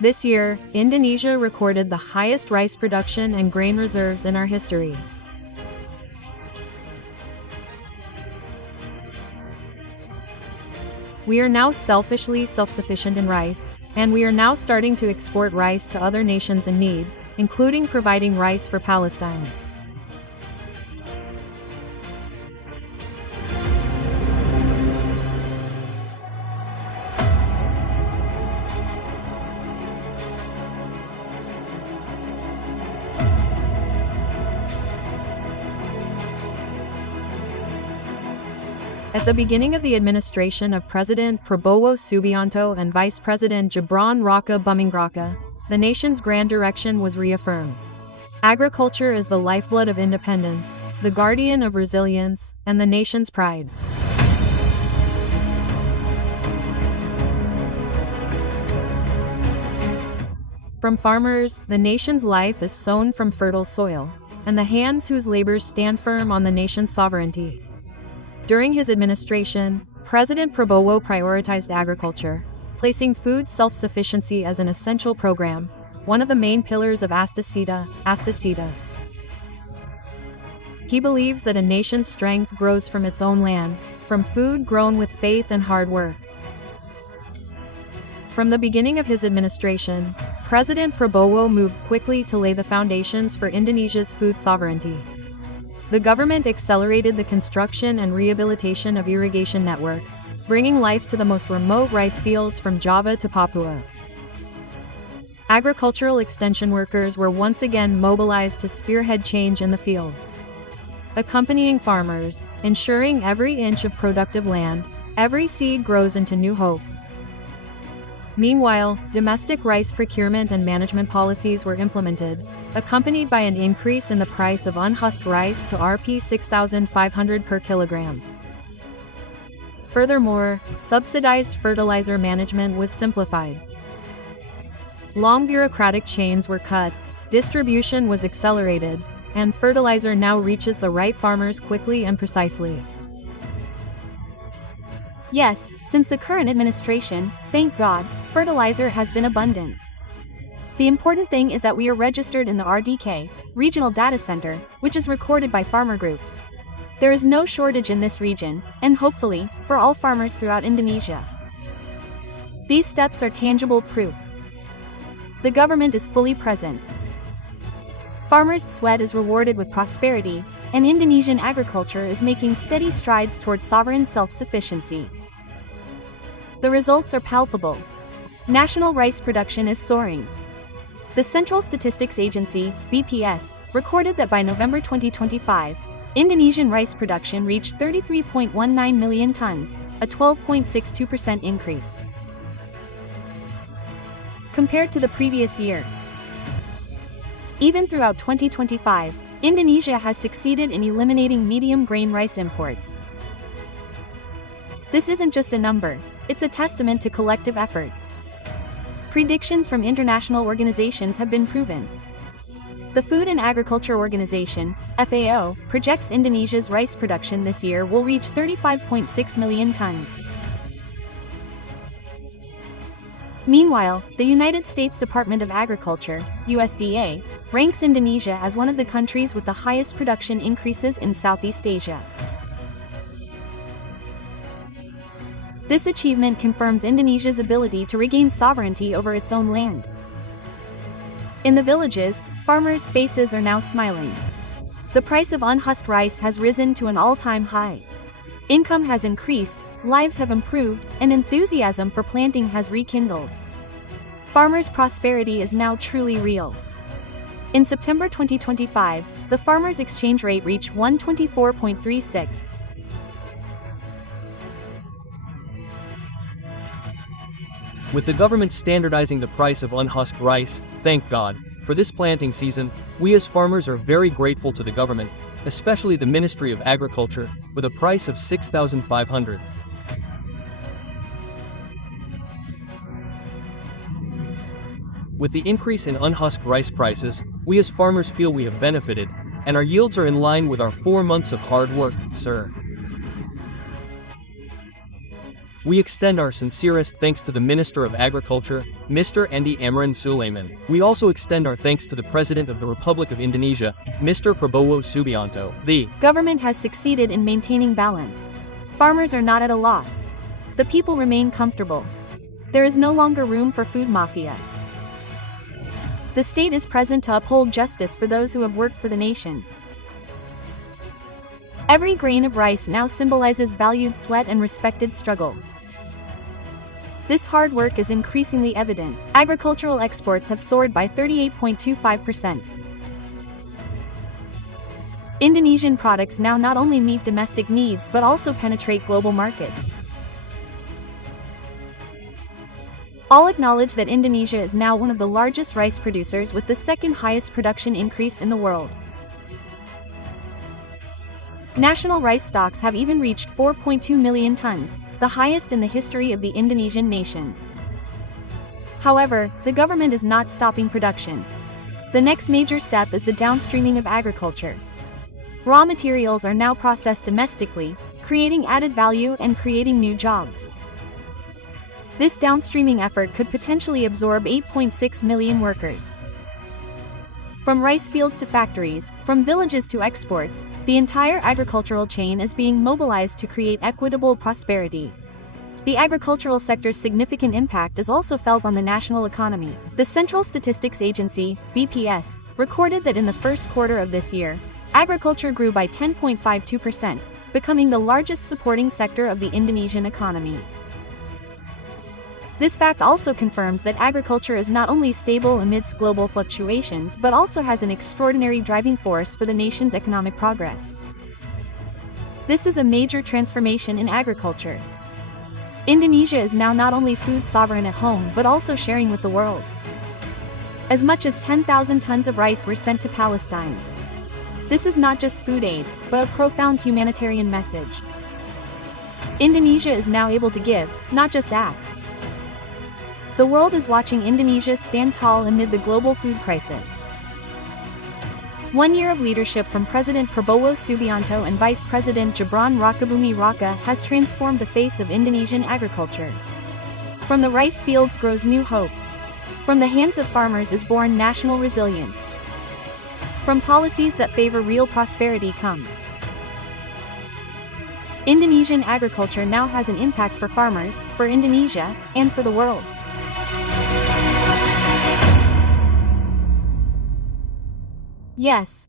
This year, Indonesia recorded the highest rice production and grain reserves in our history. We are now selfishly self-sufficient in rice, and we are now starting to export rice to other nations in need, including providing rice for Palestine. At the beginning of the administration of President Prabowo Subianto and Vice President Gibran Rakabuming, the nation's grand direction was reaffirmed. Agriculture is the lifeblood of independence, the guardian of resilience, and the nation's pride. From farmers, the nation's life is sown from fertile soil, and the hands whose labors stand firm on the nation's sovereignty. During his administration, President Prabowo prioritized agriculture, placing food self-sufficiency as an essential program, one of the main pillars of Asta Cita. He believes that a nation's strength grows from its own land, from food grown with faith and hard work. From the beginning of his administration, President Prabowo moved quickly to lay the foundations for Indonesia's food sovereignty. The government accelerated the construction and rehabilitation of irrigation networks, bringing life to the most remote rice fields from Java to Papua. Agricultural extension workers were once again mobilized to spearhead change in the field, accompanying farmers, ensuring every inch of productive land, every seed grows into new hope. Meanwhile, domestic rice procurement and management policies were implemented, accompanied by an increase in the price of unhusked rice to Rp 6,500 per kilogram. Furthermore, subsidized fertilizer management was simplified. Long bureaucratic chains were cut, distribution was accelerated, and fertilizer now reaches the right farmers quickly and precisely. Yes, since the current administration, thank God, fertilizer has been abundant. The important thing is that we are registered in the RDK, Regional Data Center, which is recorded by farmer groups. There is no shortage in this region, and hopefully, for all farmers throughout Indonesia. These steps are tangible proof. The government is fully present. Farmers' sweat is rewarded with prosperity, and Indonesian agriculture is making steady strides towards sovereign self-sufficiency. The results are palpable. National rice production is soaring. The Central Statistics Agency, BPS, recorded that by November 2025, Indonesian rice production reached 33.19 million tons, a 12.62% increase compared to the previous year. Even throughout 2025, Indonesia has succeeded in eliminating medium grain rice imports. This isn't just a number, it's a testament to collective effort. Predictions from international organizations have been proven. The Food and Agriculture Organization, FAO, projects Indonesia's rice production this year will reach 35.6 million tons. Meanwhile, the United States Department of Agriculture, USDA, ranks Indonesia as one of the countries with the highest production increases in Southeast Asia. This achievement confirms Indonesia's ability to regain sovereignty over its own land. In the villages, farmers' faces are now smiling. The price of unhusked rice has risen to an all-time high. Income has increased, lives have improved, and enthusiasm for planting has rekindled. Farmers' prosperity is now truly real. In September 2025, the farmers' exchange rate reached 124.36. With the government standardizing the price of unhusked rice, thank God, for this planting season, we as farmers are very grateful to the government, especially the Ministry of Agriculture, with a price of 6,500. With the increase in unhusked rice prices, we as farmers feel we have benefited, and our yields are in line with our 4 months of hard work, sir. We extend our sincerest thanks to the Minister of Agriculture, Mr. Endi Amran Sulaiman. We also extend our thanks to the President of the Republic of Indonesia, Mr. Prabowo Subianto. The government has succeeded in maintaining balance. Farmers are not at a loss. The people remain comfortable. There is no longer room for food mafia. The state is present to uphold justice for those who have worked for the nation. Every grain of rice now symbolizes valued sweat and respected struggle. This hard work is increasingly evident. Agricultural exports have soared by 38.25%. Indonesian products now not only meet domestic needs but also penetrate global markets. All acknowledge that Indonesia is now one of the largest rice producers with the second highest production increase in the world. National rice stocks have even reached 4.2 million tons, the highest in the history of the Indonesian nation. However, the government is not stopping production. The next major step is the downstreaming of agriculture. Raw materials are now processed domestically, creating added value and creating new jobs. This downstreaming effort could potentially absorb 8.6 million workers. From rice fields to factories, from villages to exports, the entire agricultural chain is being mobilized to create equitable prosperity. The agricultural sector's significant impact is also felt on the national economy. The Central Statistics Agency, BPS, recorded that in the first quarter of this year, agriculture grew by 10.52%, becoming the largest supporting sector of the Indonesian economy. This fact also confirms that agriculture is not only stable amidst global fluctuations but also has an extraordinary driving force for the nation's economic progress. This is a major transformation in agriculture. Indonesia is now not only food sovereign at home but also sharing with the world. As much as 10,000 tons of rice were sent to Palestine. This is not just food aid, but a profound humanitarian message. Indonesia is now able to give, not just ask. The world is watching Indonesia stand tall amid the global food crisis. 1 year of leadership from President Prabowo Subianto and Vice President Gibran Rakabuming Raka has transformed the face of Indonesian agriculture. From the rice fields grows new hope. From the hands of farmers is born national resilience. From policies that favor real prosperity comes. Indonesian agriculture now has an impact for farmers, for Indonesia, and for the world. Yes,